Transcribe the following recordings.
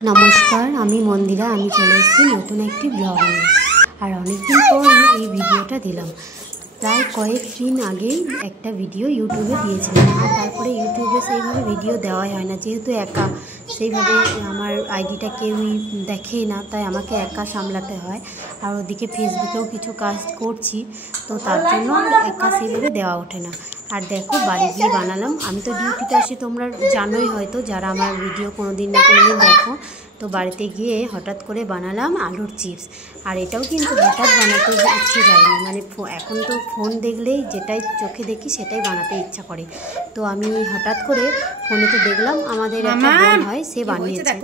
নমস্কার, আমি মন্দিরা। আমি চলে এসেছি নতুন একটি ব্লগ নিয়ে। আর অনেকদিন পর এই ভিডিওটা দিলাম। প্রায় কয়েকদিন আগেই একটা ভিডিও ইউটিউবে দিয়েছিলাম, আর তারপরে ইউটিউবে সেইভাবে ভিডিও দেওয়াই হয় না, যেহেতু একা সেইভাবে আমার আইডিটা কেউই দেখেই না, তাই আমাকে একা সামলাতে হয়। আর ওদিকে ফেসবুকেও কিছু কাজ করছি, তো তার জন্য একা সেইভাবে দেওয়া ওঠে না। আর দেখো, বাড়ি গিয়ে বানালাম। আমি তো ডিউটিতে আসি, তোমরা জানোই হয়তো, যারা আমার ভিডিও কোনো দিন না কোনো দিন দেখো। তো বাড়িতে গিয়ে হঠাৎ করে বানালাম আলুর চিপস। আর এটাও কিন্তু হঠাৎ বানাতে ইচ্ছে যায়নি, মানে এখন তো ফোন দেখলেই যেটাই চোখে দেখি সেটাই বানাতে ইচ্ছা করে। তো আমি হঠাৎ করে ফোনেতে দেখলাম আমাদের একটা বোন হয়, সে বানিয়েছে,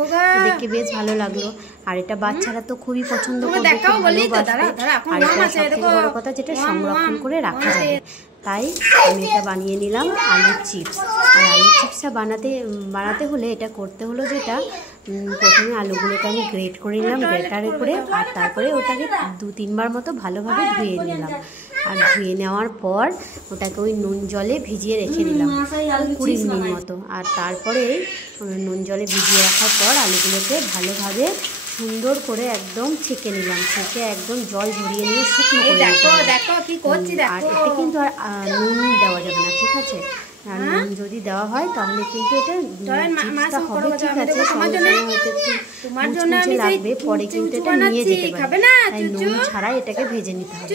দেখে বেশ ভালো লাগলো। আর এটা বাচ্চারা তো খুবই পছন্দ করবে, খুব ভালোবাসবে। আর এটা সবথেকে বড় কথা, যেটা সংরক্ষণ করে রাখা যাবে। তাই আমি এটা বানিয়ে নিলাম আলুর চিপস। আর আলুর চিপসটা বানাতে হলে এটা করতে হলো যেটা, প্রথমে আলুগুলোকে আমি গ্রেট করে নিলাম গ্রেটারে করে, আর তারপরে ওটাকে 2-3 বার মতো ভালোভাবে ধুয়ে নিলাম। আর ধুয়ে নেওয়ার পর ওটাকে ওই নুন জলে ভিজিয়ে রেখে দিলাম 20 মিনিট মতো। আর তারপরে নুন জলে ভিজিয়ে রাখার পর আলুগুলোকে ভালোভাবে সুন্দর করে একদম ছেঁকে নিলাম, ছেঁকে একদম জল ঝরিয়ে নিয়ে শুকনো করে নিলাম। আর এতে কিন্তু আর নুন দেওয়া যাবে না, ঠিক আছে? আর নুন যদি দেওয়া হয় তাহলে কিন্তু এটা চিপসটা হবে, ঠিক আছে, সঙ্গে সঙ্গে হয়তো একটু মুচমুচে লাগবে, পরে কিন্তু এটা নিয়ে যেতে পারে। তাই নুন ছাড়াই এটাকে ভেজে নিতে হবে।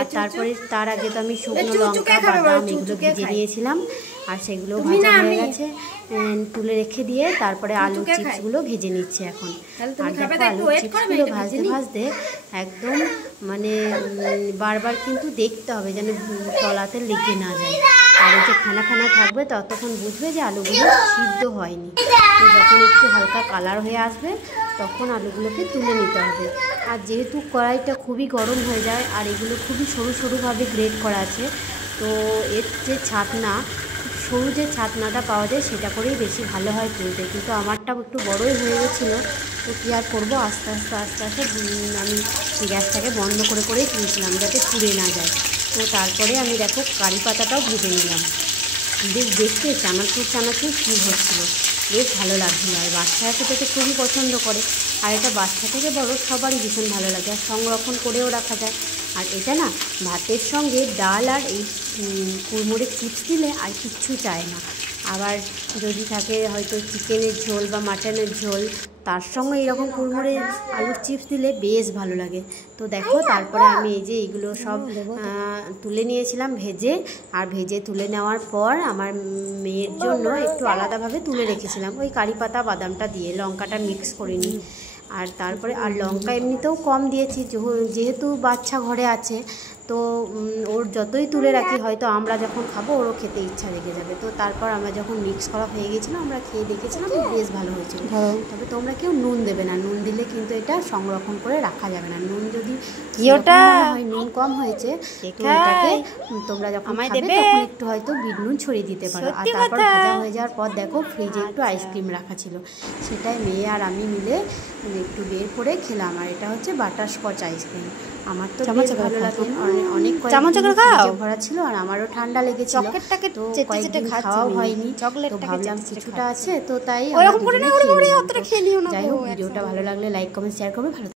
আর তারপরে তার আগে তো আমি শুকনো লঙ্কা, বাদাম এগুলো ভেজে নিয়েছিলাম, আর সেগুলো ভাজা হয়ে গেছে, তুলে রেখে দিয়ে তারপরে আলু চিপসগুলো ভেজে নিচ্ছে এখন। আর দেখো, আলু চিপসগুলো ভাজতে ভাজতে একদম মানে বারবার কিন্তু দেখতে হবে যেন তলাতে লেগে না যায়। আর এই যে খানা খানা থাকবে, ততক্ষণ বুঝবে যে আলুগুলো সিদ্ধ হয়নি। তো যখন একটু হালকা কালার হয়ে আসবে, তখন আলুগুলোকে তুলে নিতে হবে। আর যেহেতু কড়াইটা খুবই গরম হয়ে যায়, আর এগুলো খুবই সরু সরুভাবে গ্রেট করা আছে, তো এর যে ছাতনা, সরু যে ছাতনাটা পাওয়া যায় সেটা করেই বেশি ভালো হয় তুলতে। কিন্তু আমারটা একটু বড়ই হয়ে গেছিলো, তো কী আর করবো, আস্তে আস্তে আমি গ্যাসটাকে বন্ধ করে করেই তুলছিলাম, যাতে পুড়ে না যায়। তো তারপরে আমি দেখো কারি পাতাটাও ভেজে নিলাম। বেশ দেখতে চানাচুর ফিল হচ্ছিলো, বেশ ভালো লাগছিলো। আর বাচ্চারা খেতে খুবই পছন্দ করে, আর এটা বাচ্চা থেকে বড় সবারই ভীষণ ভালো লাগে, আর সংরক্ষণ করেও রাখা যায়। আর এটা না ভাতের সঙ্গে ডাল আর এই কুড়মুড়ের চিপস দিলে আর কিচ্ছু চায় না। আবার যদি থাকে হয়তো চিকেনের ঝোল বা মাটনের ঝোল, তার সঙ্গে এরকম কুড়মুড়ে আলুর চিপস দিলে বেশ ভালো লাগে। তো দেখো, তারপরে আমি এই যে এগুলো সব তুলে নিয়েছিলাম ভেজে। আর ভেজে তুলে নেওয়ার পর আমার মেয়ের জন্য একটু আলাদাভাবে তুলে রেখেছিলাম, ওই কারি পাতা বাদামটা দিয়ে, লঙ্কাটা মিক্স করে নিই। আর তারপরে আর লঙ্কা এমনিতেও কম দিয়েছি, যেহেতু বাচ্চা ঘরে আছে, তো ওর যতই তুলে রাখি হয়তো আমরা যখন খাবো ওরও খেতে ইচ্ছা লেগে যাবে। তো তারপর আমরা যখন মিক্স করা হয়ে গেছিলো, আমরা খেয়ে দেখেছিলাম, বেশ ভালো হয়েছিল। তবে তোমরা কেউ নুন দেবে না, নুন দিলে কিন্তু এটা সংরক্ষণ করে রাখা যাবে না। নুন যদি নুন কম হয়েছে, তো এটাকে তোমরা যখন খাবে তখন একটু হয়তো বিট নুন ছড়িয়ে দিতে পারো। আর তারপর ভাজা হয়ে যাওয়ার পর দেখো, ফ্রিজে একটু আইসক্রিম রাখা ছিল, সেটাই মেয়ে আর আমি মিলে একটু বের করে খেলাম। আর এটা হচ্ছে বাটারস্কচ আইসক্রিম। আমার তো বেশ ভালো লাগে, অনেক ভরা ছিল, আর আমারও ঠান্ডা লেগেছিল, তো কয়েকদিন খাওয়াও হয়নি, তো ভাবলাম কিছুটা আছে, তো তাই যাই হোক, ভিডিওটা ভালো লাগলে লাইক কমেন্ট শেয়ার করবে। ভালো।